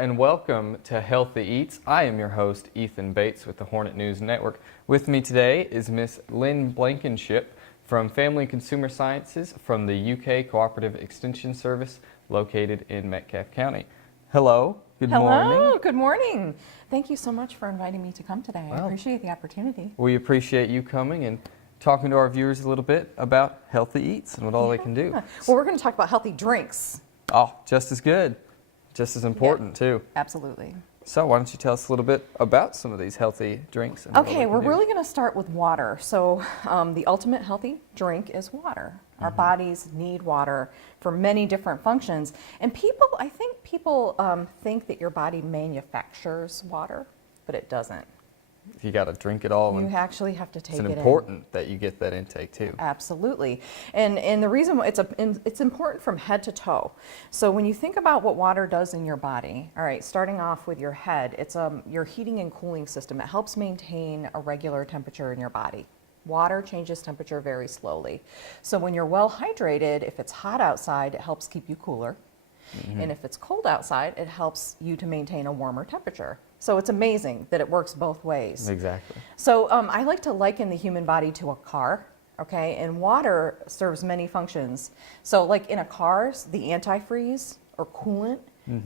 and welcome to Healthy Eats. I am your host, Ethan Bates with the Hornet News Network. With me today is Miss Lynn Blankenship from Family and Consumer Sciences from the UK Cooperative Extension Service located in Metcalfe County. Hello, good morning. Hello, good morning. Thank you so much for inviting me to come today. I appreciate the opportunity. We appreciate you coming and talking to our viewers a little bit about Healthy Eats and what all they can do. Well, we're going to talk about healthy drinks. Oh, just as good. Just as important, too. Absolutely. So why don't you tell us a little bit about some of these healthy drinks? And Okay, we're really going to start with water. So the ultimate healthy drink is water. Our bodies need water for many different functions. And I think people think that your body manufactures water, but it doesn't. You got to drink it all. You actually have to take it in. It's important that you get that intake too. Absolutely. And the reason it's important from head to toe. So when you think about what water does in your body, all right, starting off with your head, it's your heating and cooling system. It helps maintain a regular temperature in your body. Water changes temperature very slowly. So when you're well hydrated, if it's hot outside, it helps keep you cooler. And if it's cold outside, it helps you to maintain a warmer temperature. So it's amazing that it works both ways. Exactly. So I like to liken the human body to a car, okay? And water serves many functions. So like in a car, the antifreeze or coolant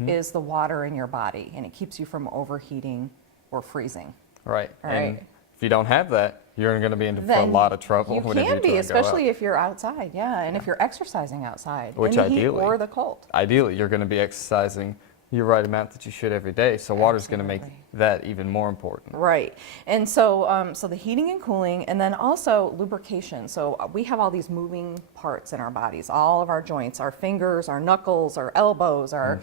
is the water in your body, and it keeps you from overheating or freezing. Right. All and right. if you don't have that, you're going to be in for a Then lot of trouble. You whenever can you be, try to go especially out. if you're outside, and if you're exercising outside, Which in the ideally, heat or the cold. Ideally, you're going to be exercising your right amount that you should every day. So water's going to make that even more important. Right. And so, so the heating and cooling, and then also lubrication. So we have all these moving parts in our bodies, all of our joints, our fingers, our knuckles, our elbows, our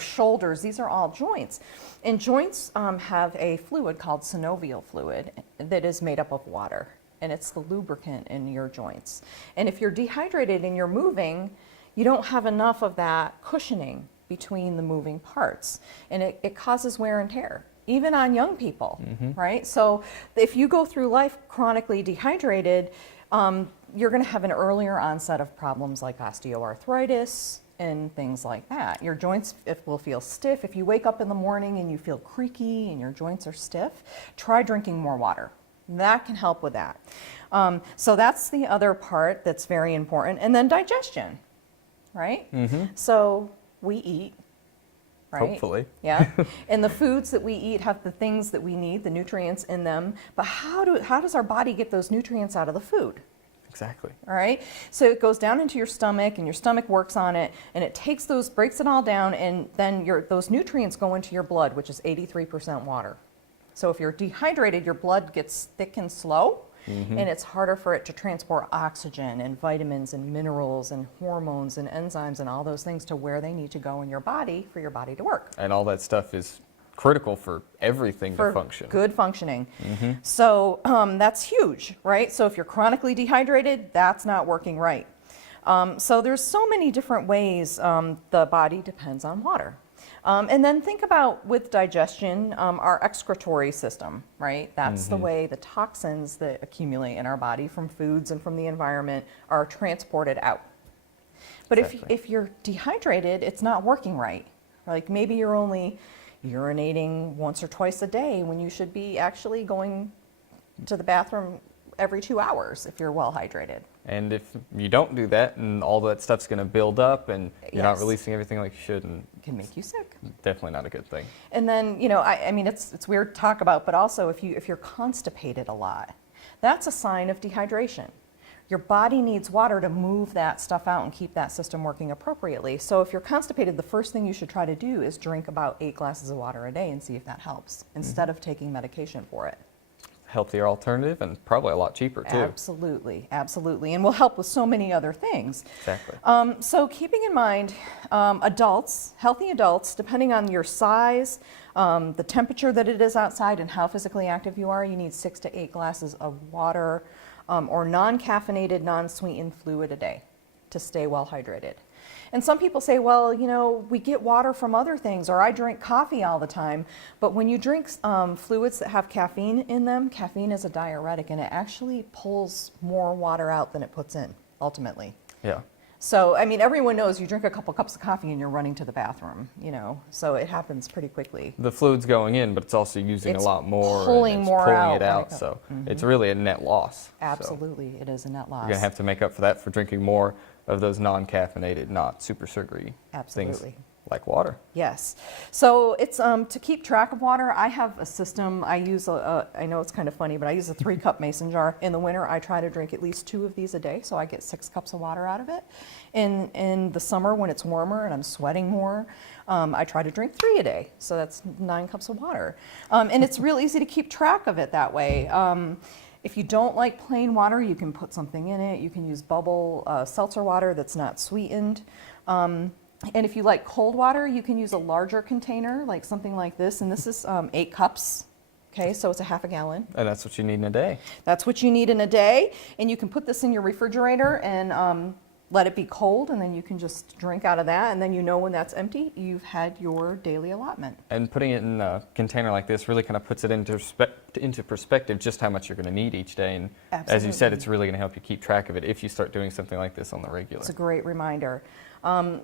shoulders. These are all joints. And joints have a fluid called synovial fluid that is made up of water. And it's the lubricant in your joints. And if you're dehydrated and you're moving, you don't have enough of that cushioning between the moving parts, and it causes wear and tear, even on young people, right? So if you go through life chronically dehydrated, you're going to have an earlier onset of problems like osteoarthritis and things like that. Your joints will feel stiff. If you wake up in the morning and you feel creaky and your joints are stiff, try drinking more water. That can help with that. So that's the other part that's very important. And then digestion, right? So we eat, right? Hopefully. Yeah. And the foods that we eat have the things that we need, the nutrients in them. But how does our body get those nutrients out of the food? Exactly. All right. So it goes down into your stomach, and your stomach works on it, and it breaks it all down, and then those nutrients go into your blood, which is 83% water. So if you're dehydrated, your blood gets thick and slow. And it's harder for it to transport oxygen and vitamins and minerals and hormones and enzymes and all those things to where they need to go in your body for your body to work. And all that stuff is critical for everything to function. Good functioning. So that's huge, right? So if you're chronically dehydrated, that's not working right. So there's so many different ways the body depends on water. And then think about with digestion, our excretory system, right? That's the way the toxins that accumulate in our body from foods and from the environment are transported out. But if you're dehydrated, it's not working right. Like maybe you're only urinating once or twice a day when you should be actually going to the bathroom every 2 hours if you're well hydrated. And if you don't do that, and all that stuff's going to build up, and you're not releasing everything like you should, and it can make you sick. Definitely not a good thing. And then, I mean, it's weird to talk about, but also if you're constipated a lot, that's a sign of dehydration. Your body needs water to move that stuff out and keep that system working appropriately. So if you're constipated, the first thing you should try to do is drink about 8 glasses of water a day and see if that helps, instead of taking medication for it. Healthier alternative and probably a lot cheaper too. Absolutely, absolutely, and will help with so many other things. Exactly. So keeping in mind, adults, healthy adults, depending on your size, the temperature that it is outside, and how physically active you are, you need 6 to 8 glasses of water or non-caffeinated, non-sweetened fluid a day to stay well hydrated. And some people say, well, we get water from other things, or I drink coffee all the time. But when you drink fluids that have caffeine in them, caffeine is a diuretic, and it actually pulls more water out than it puts in, ultimately. Yeah. So, I mean, everyone knows you drink a couple cups of coffee and you're running to the bathroom, you know, so it happens pretty quickly. The fluid's going in, but it's also using It's a lot more. pulling and it's more pulling out it when out, it go- so it's really a net loss. So Absolutely, it is a net loss. you're going to have to make up for that for drinking more of those non-caffeinated, not super sugary things Absolutely. like water. Yes. So it's to keep track of water. I have a system. I use I know it's kind of funny, but I use a 3-cup mason jar. In the winter, I try to drink at least 2 of these a day, so I get 6 cups of water out of it. In the summer, when it's warmer and I'm sweating more, I try to drink 3 a day. So that's 9 cups of water, and it's real easy to keep track of it that way. If you don't like plain water, you can put something in it. You can use bubble seltzer water that's not sweetened. And if you like cold water, you can use a larger container, like something like this. And this is 8 cups. Okay, so it's a half a gallon. And that's what you need in a day. That's what you need in a day. And you can put this in your refrigerator and let it be cold, and then you can just drink out of that. And then you know when that's empty, you've had your daily allotment. And putting it in a container like this really kind of puts it into perspective just how much you're going to need each day. And as you said, Absolutely. it's really going to help you keep track of it if you start doing something like this on the regular. It's a great reminder.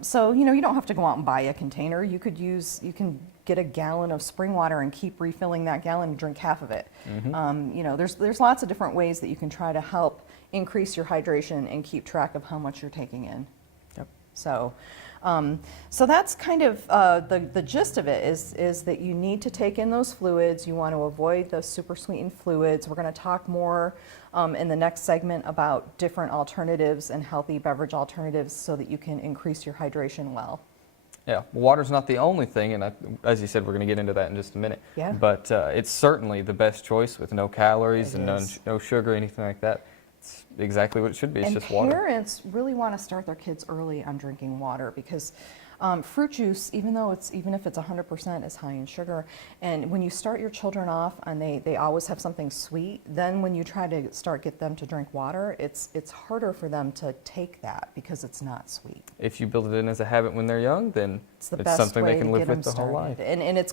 So, you know, you don't have to go out and buy a container. You can get a gallon of spring water and keep refilling that gallon and drink half of it. You know, there's lots of different ways that you can try to help increase your hydration and keep track of how much you're taking in. Yep. So, so that's kind of the gist of it is that you need to take in those fluids. You want to avoid the super sweetened fluids. We're going to talk more in the next segment about different alternatives and healthy beverage alternatives so that you can increase your hydration well. Yeah, water's not the only thing, and as you said, we're going to get into that in just a minute. Yeah. But it's certainly the best choice with no calories It and is. no sugar, anything like that. It's exactly what it should be. It's And just water. parents really want to start their kids early on drinking water because fruit juice, even if it's 100%, is high in sugar. And when you start your children off and they always have something sweet, then when you try to get them to drink water, it's harder for them to take that because it's not sweet. If you build it in as a habit when they're young, then It's the it's best something way they can to live get with them the whole started. life. And it's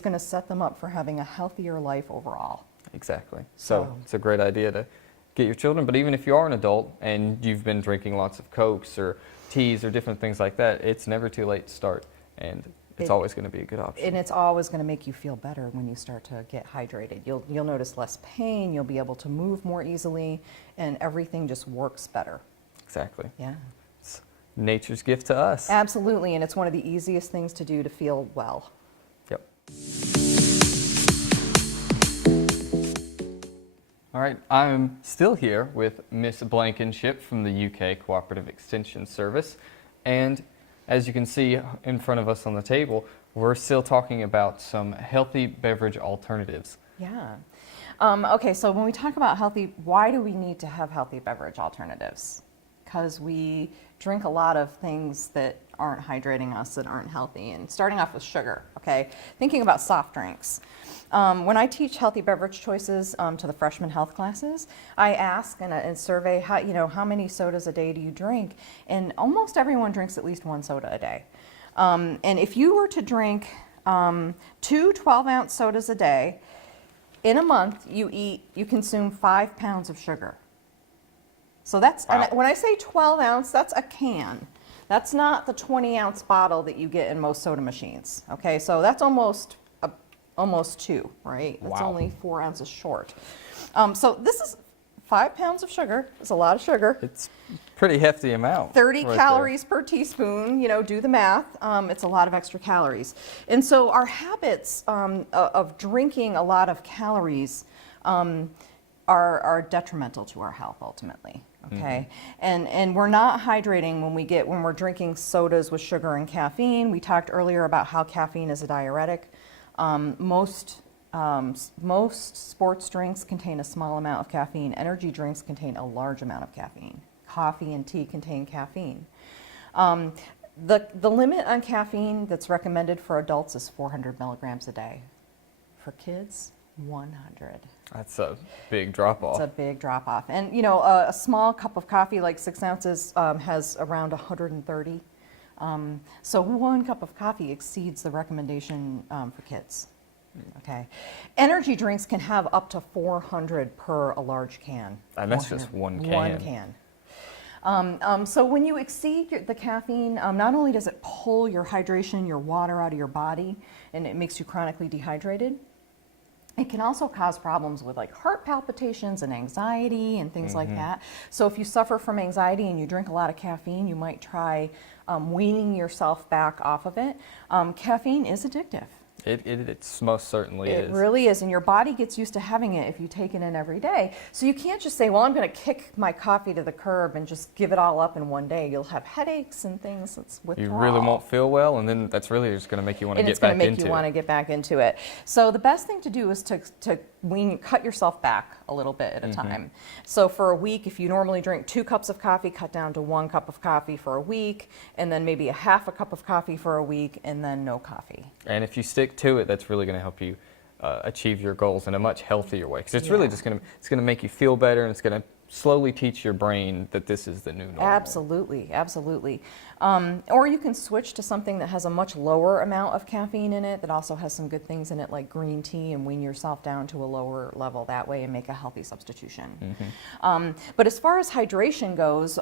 going to set them up for having a healthier life overall. Exactly. So it's a great idea to get your children. But even if you are an adult and you've been drinking lots of Cokes or teas or different things like that, it's never too late to start. And it's always going to be a good option. And it's always going to make you feel better when you start to get hydrated. You'll notice less pain, you'll be able to move more easily, and everything just works better. Exactly. Yeah. It's nature's gift to us. Absolutely, and it's one of the easiest things to do to feel well. Yep. All right, I'm still here with Miss Blankenship from the UK Cooperative Extension Service, and as you can see in front of us on the table, we're still talking about some healthy beverage alternatives. Yeah. Okay, so when we talk about healthy, why do we need to have healthy beverage alternatives? Because we drink a lot of things that aren't hydrating us, that aren't healthy. And starting off with sugar, okay? Thinking about soft drinks. When I teach healthy beverage choices to the freshman health classes, I ask and survey how many sodas a day do you drink, and almost everyone drinks at least 1 soda a day. And if you were to drink 2 12-ounce sodas a day, in a month you consume 5 pounds of sugar. So that's, Wow. and when I say 12 ounce, that's a can. That's not the 20-ounce bottle that you get in most soda machines. Okay, so that's almost 2, right? That's Wow. only 4 ounces short. So this is 5 pounds of sugar. It's a lot of sugar. It's a pretty hefty amount. 30 right calories per teaspoon, do the math. It's a lot of extra calories. And so our habits of drinking a lot of calories are detrimental to our health ultimately. Okay, and we're not hydrating when we're drinking sodas with sugar and caffeine. We talked earlier about how caffeine is a diuretic. Most sports drinks contain a small amount of caffeine. Energy drinks contain a large amount of caffeine. Coffee and tea contain caffeine. The limit on caffeine that's recommended for adults is 400 milligrams a day. For kids, 100. That's a big drop off. It's a big drop off. And a small cup of coffee, like 6 ounces, has around 130. So 1 cup of coffee exceeds the recommendation for kids. Okay. Energy drinks can have up to 400 per a large can. And that's just 1 can. 1 can. So when you exceed the caffeine, not only does it pull your hydration, your water out of your body, and it makes you chronically dehydrated, it can also cause problems with like heart palpitations and anxiety and things like that. So if you suffer from anxiety and you drink a lot of caffeine, you might try weaning yourself back off of it. Caffeine is addictive. It's most certainly is. It really is, and your body gets used to having it if you take it in every day. So you can't just say, well, I'm going to kick my coffee to the curb and just give it all up in one day. You'll have headaches and things. It's withdrawal. You really won't feel well, and then that's really just going to make you want to get back into it. And it's going to make you want to get back into it. So the best thing to do is to cut yourself back a little bit at a time. So for a week, if you normally drink 2 cups of coffee, cut down to 1 cup of coffee for a week, and then maybe a half a cup of coffee for a week, and then no coffee. And if you stick to it, that's really going to help you achieve your goals in a much healthier way. Because it's really just going to make you feel better, and it's going to slowly teach your brain that this is the new normal. Absolutely, absolutely. Or you can switch to something that has a much lower amount of caffeine in it that also has some good things in it like green tea, and wean yourself down to a lower level that way and make a healthy substitution. But as far as hydration goes,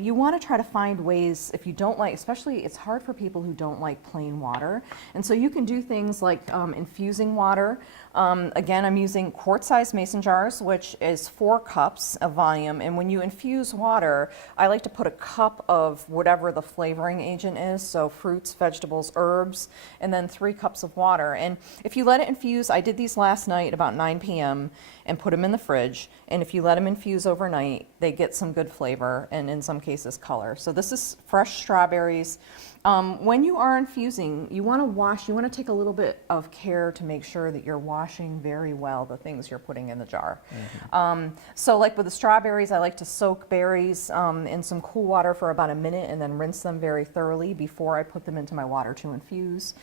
you want to try to find ways, if you don't like, especially it's hard for people who don't like plain water, and so you can do things like infusing water. Again, I'm using quart-sized mason jars, which is 4 cups of volume, and when you infuse water, I like to put a cup of whatever the flavoring agent is, so fruits, vegetables, herbs, and then 3 cups of water. And if you let it infuse, I did these last night about 9 p.m. and put them in the fridge, and if you let them infuse overnight, they get some good flavor and in some cases color. So this is fresh strawberries. When you are infusing, you want to wash, you want to take a little bit of care to make sure that you're washing very well the things you're putting in the jar. So like with the strawberries, I like to soak berries in some cool water for about a minute and then rinse them very thoroughly before I put them into my water to infuse.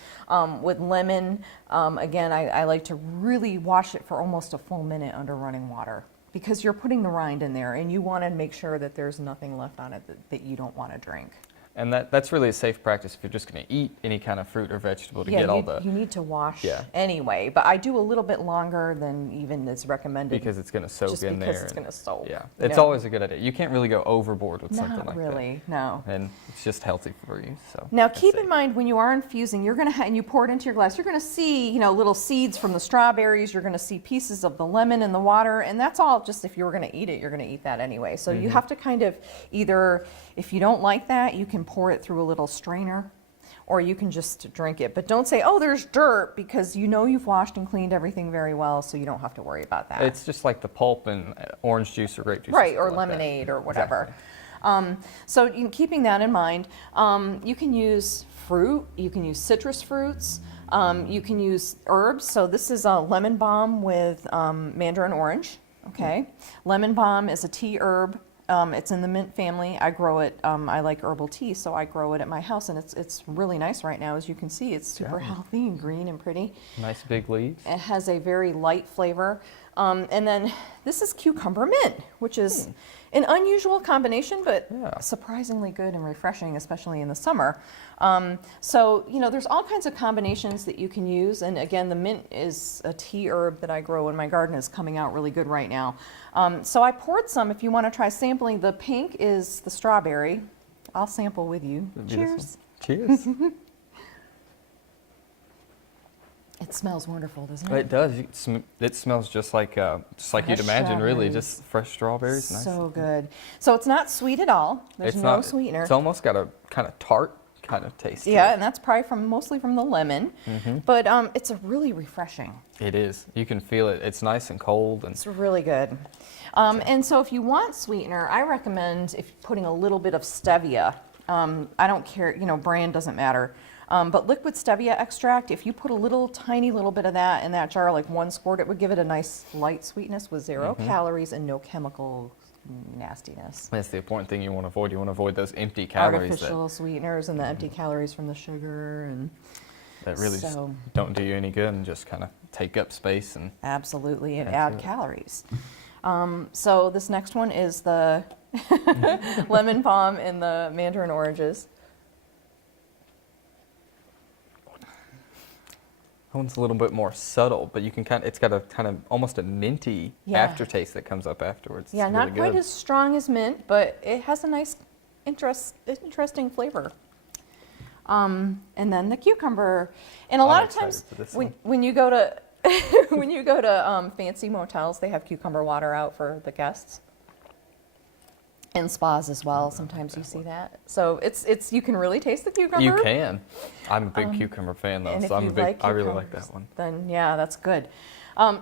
With lemon, again, I like to really wash it for almost a full minute under running water, because you're putting the rind in there and you want to make sure that there's nothing left on it that you don't want to drink. And that's really a safe practice if you're just going to eat any kind of fruit or vegetable to get all the... you need to wash anyway, but I do a little bit longer than even is recommended. Because it's going to soak just in there. because it's going to soak. Yeah, it's always a good idea. You can't really go overboard with something like that. Not really, no. And it's just healthy for you. So now keep in mind when you are infusing, you're going to and you pour it into your glass, you're going to see little seeds from the strawberries, you're going to see pieces of the lemon in the water, and that's all just if you were going to eat it, you're going to eat that anyway. So you have to kind of either, if you don't like that, you can pour it through a little strainer, or you can just drink it. But don't say, oh, there's dirt, because you've washed and cleaned everything very well, so you don't have to worry about that. It's just like the pulp in orange juice or grape juice. Right, or lemonade or whatever. Exactly. So keeping that in mind, you can use fruit, you can use citrus fruits, you can use herbs. So this is a lemon balm with mandarin orange. Okay, lemon balm is a tea herb. It's in the mint family. I grow it. I like herbal tea, so I grow it at my house, and it's really nice right now. As you can see, it's super healthy and green and pretty. Nice big leaves. It has a very light flavor. And then this is cucumber mint, which is an unusual combination, but surprisingly good and refreshing, especially in the summer. So, there's all kinds of combinations that you can use. And again, the mint is a tea herb that I grow in my garden, is coming out really good right now. So I poured some. If you want to try sampling, the pink is the strawberry. I'll sample with you. Cheers. Cheers. It smells wonderful, doesn't it? It does. It smells just like you'd imagine, really, just fresh strawberries. Nice. So good. So it's not sweet at all. There's no sweetener. It's almost got a kind of tart kind of taste. Yeah, and that's probably mostly from the lemon. But it's a really refreshing. It is. You can feel it. It's nice and cold. And it's really good. And so if you want sweetener, I recommend putting a little bit of stevia. I don't care, brand doesn't matter. But liquid stevia extract, if you put a tiny little bit of that in that jar, like 1 squirt, it would give it a nice light sweetness with 0 calories and no chemical nastiness. That's the important thing you want to avoid. You want to avoid those empty calories. Artificial sweeteners and the empty calories from the sugar. And that really just don't do you any good and just kind of take up space. And absolutely, and add calories. So this next one is the lemon balm and the mandarin oranges. That one's a little bit more subtle, but you can it's got a kind of almost a minty aftertaste that comes up afterwards. Yeah, it's not really quite good. as strong as mint, but it has a nice, interesting flavor. And then the cucumber. And a lot I'm of times excited for this when you go to when you go to fancy motels, they have cucumber water out for the guests. And spas as well. Sometimes you see that. So it's you can really taste the cucumber. You can. I'm a big cucumber fan though, And if so I'm you a big. like I really like cucumbers, that one. Then yeah, that's good.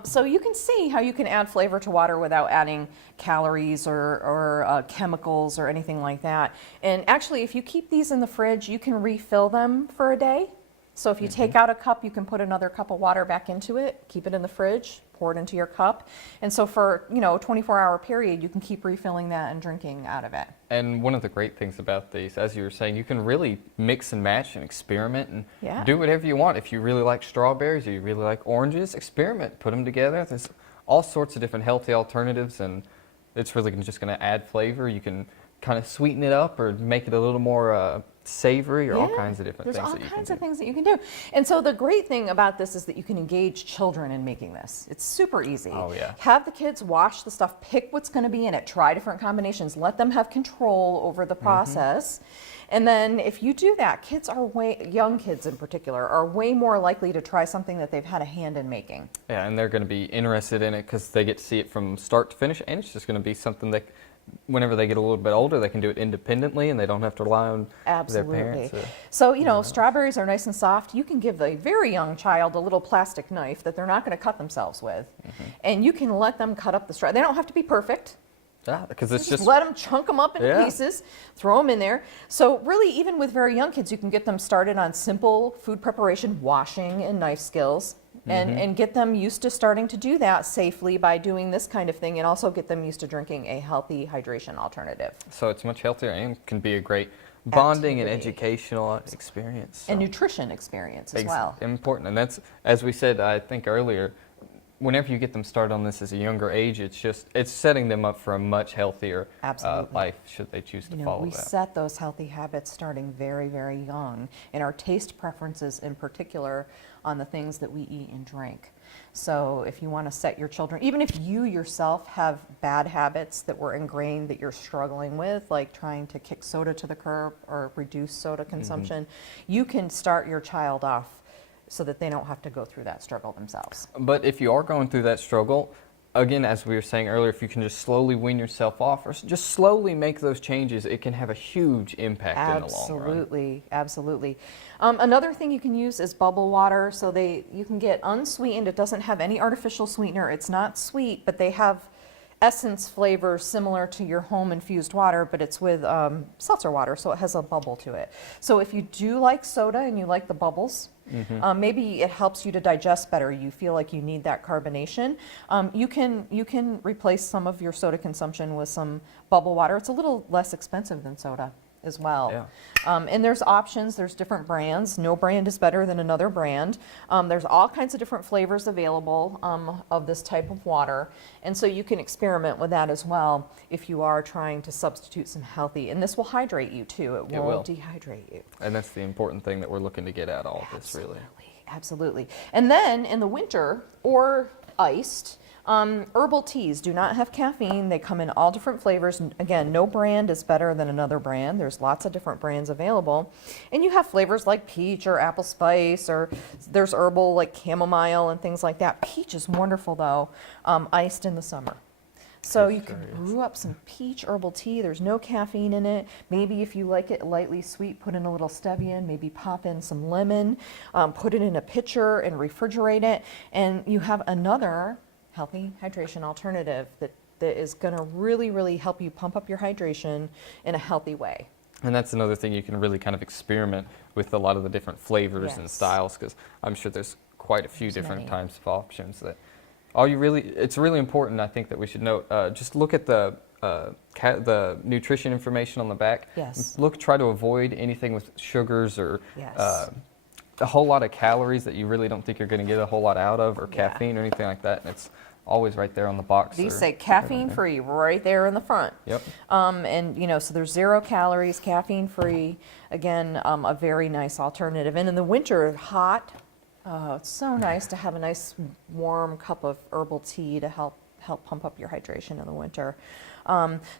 So you can see how you can add flavor to water without adding calories or chemicals or anything like that. And actually, if you keep these in the fridge, you can refill them for a day. So if you take out a cup, you can put another cup of water back into it, keep it in the fridge, pour it into your cup. And so for, a 24-hour period, you can keep refilling that and drinking out of it. And one of the great things about these, as you were saying, you can really mix and match and experiment and do whatever you want. If you really like strawberries or you really like oranges, experiment, put them together. There's all sorts of different healthy alternatives, and it's really just going to add flavor. You can kind of sweeten it up or make it a little more savory or all kinds of different things that you can do. There's all kinds of things that you can do. And so the great thing about this is that you can engage children in making this. It's super easy. Oh, yeah. Have the kids wash the stuff, pick what's going to be in it, try different combinations, let them have control over the process. And then if you do that, young kids in particular, are way more likely to try something that they've had a hand in making. Yeah, and they're going to be interested in it because they get to see it from start to finish, and it's just going to be something that whenever they get a little bit older, they can do it independently and they don't have to rely on their parents. So, strawberries are nice and soft. You can give a very young child a little plastic knife that they're not going to cut themselves with. And you can let them cut up the strawberries. They don't have to be perfect. Yeah, because it's just let them chunk them up into pieces, throw them in there. So really, even with very young kids, you can get them started on simple food preparation, washing, and knife skills. And get them used to starting to do that safely by doing this kind of thing, and also get them used to drinking a healthy hydration alternative. So it's much healthier and can be a great bonding and Activity. Educational experience. And nutrition experience as well. Important. And that's, as we said, I think earlier, whenever you get them started on this as a younger age, it's setting them up for a much healthier life should they choose to follow We that. set those healthy habits starting very, very young, and our taste preferences in particular on the things that we eat and drink. So if you want to set your children, even if you yourself have bad habits that were ingrained that you're struggling with, like trying to kick soda to the curb or reduce soda consumption, you can start your child off so that they don't have to go through that struggle themselves. But if you are going through that struggle, again, as we were saying earlier, if you can just slowly wean yourself off or just slowly make those changes, it can have a huge impact in the long run. Absolutely. Another thing you can use is bubble water. So you can get unsweetened. It doesn't have any artificial sweetener. It's not sweet, but they have essence flavor similar to your home infused water, but it's with seltzer water, so it has a bubble to it. So if you do like soda and you like the bubbles, maybe it helps you to digest better. You feel like you need that carbonation. You can replace some of your soda consumption with some bubble water. It's a little less expensive than soda as well. Yeah. And there's options, there's different brands. No brand is better than another brand. There's all kinds of different flavors available of this type of water. And so you can experiment with that as well if you are trying to substitute some healthy. And this will hydrate you too. It won't dehydrate you. And that's the important thing that we're looking to get out of all this, really. Absolutely. And then in the winter, or iced, herbal teas do not have caffeine. They come in all different flavors. Again, no brand is better than another brand. There's lots of different brands available. And you have flavors like peach or apple spice, or there's herbal like chamomile and things like that. Peach is wonderful though, iced in the summer. So you can brew up some peach herbal tea. There's no caffeine in it. Maybe if you like it lightly sweet, put in a little stevia in, maybe pop in some lemon, put it in a pitcher and refrigerate it. And you have another healthy hydration alternative that is going to really, really help you pump up your hydration in a healthy way. And that's another thing you can really kind of experiment with a lot of the different flavors and styles, because I'm sure there's quite a few different types of options that it's really important, I think, that we should note. Just look at the nutrition information on the back. Yes. Try to avoid anything with sugars or a whole lot of calories that you really don't think you're going to get a whole lot out of, or caffeine or anything like that. And it's always right there on the box. These say caffeine free right there in the front. Yep. And so there's 0 calories, caffeine free. Again, a very nice alternative. And in the winter, hot, Oh, it's so nice to have a nice warm cup of herbal tea to help pump up your hydration in the winter.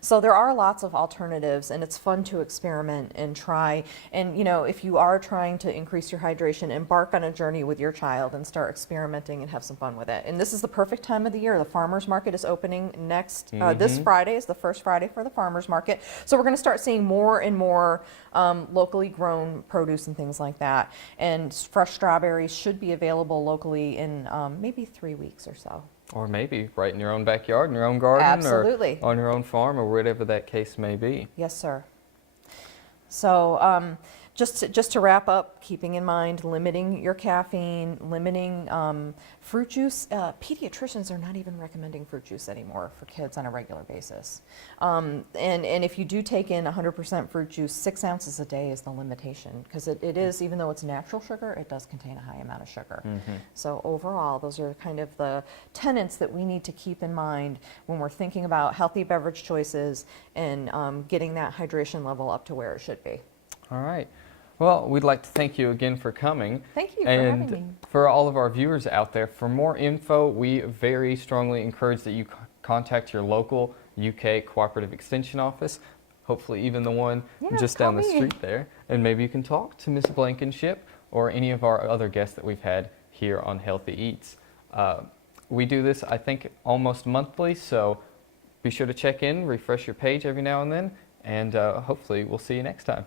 So there are lots of alternatives, and it's fun to experiment and try. And if you are trying to increase your hydration, embark on a journey with your child and start experimenting and have some fun with it. And this is the perfect time of the year. The farmers market is opening this Friday is the first Friday for the farmers market. So we're going to start seeing more and more locally grown produce and things like that. And fresh strawberries should be available locally in maybe 3 weeks or so. Or maybe right in your own backyard, in your own garden, Absolutely. or on your own farm, or whatever that case may be. Yes, sir. So just to wrap up, keeping in mind limiting your caffeine, limiting fruit juice. Pediatricians are not even recommending fruit juice anymore for kids on a regular basis. And if you do take in 100% fruit juice, 6 ounces a day is the limitation, because it is, even though it's natural sugar, it does contain a high amount of sugar. So overall, those are kind of the tenets that we need to keep in mind when we're thinking about healthy beverage choices and getting that hydration level up to where it should be. All right. Well, we'd like to thank you again for coming. Thank you for having me. And for all of our viewers out there, for more info, we very strongly encourage that you contact your local UK Cooperative Extension Office, hopefully even the one just down the street there. And maybe you can talk to Ms. Blankenship or any of our other guests that we've had here on Healthy Eats. We do this, I think, almost monthly, so be sure to check in, refresh your page every now and then, and hopefully we'll see you next time.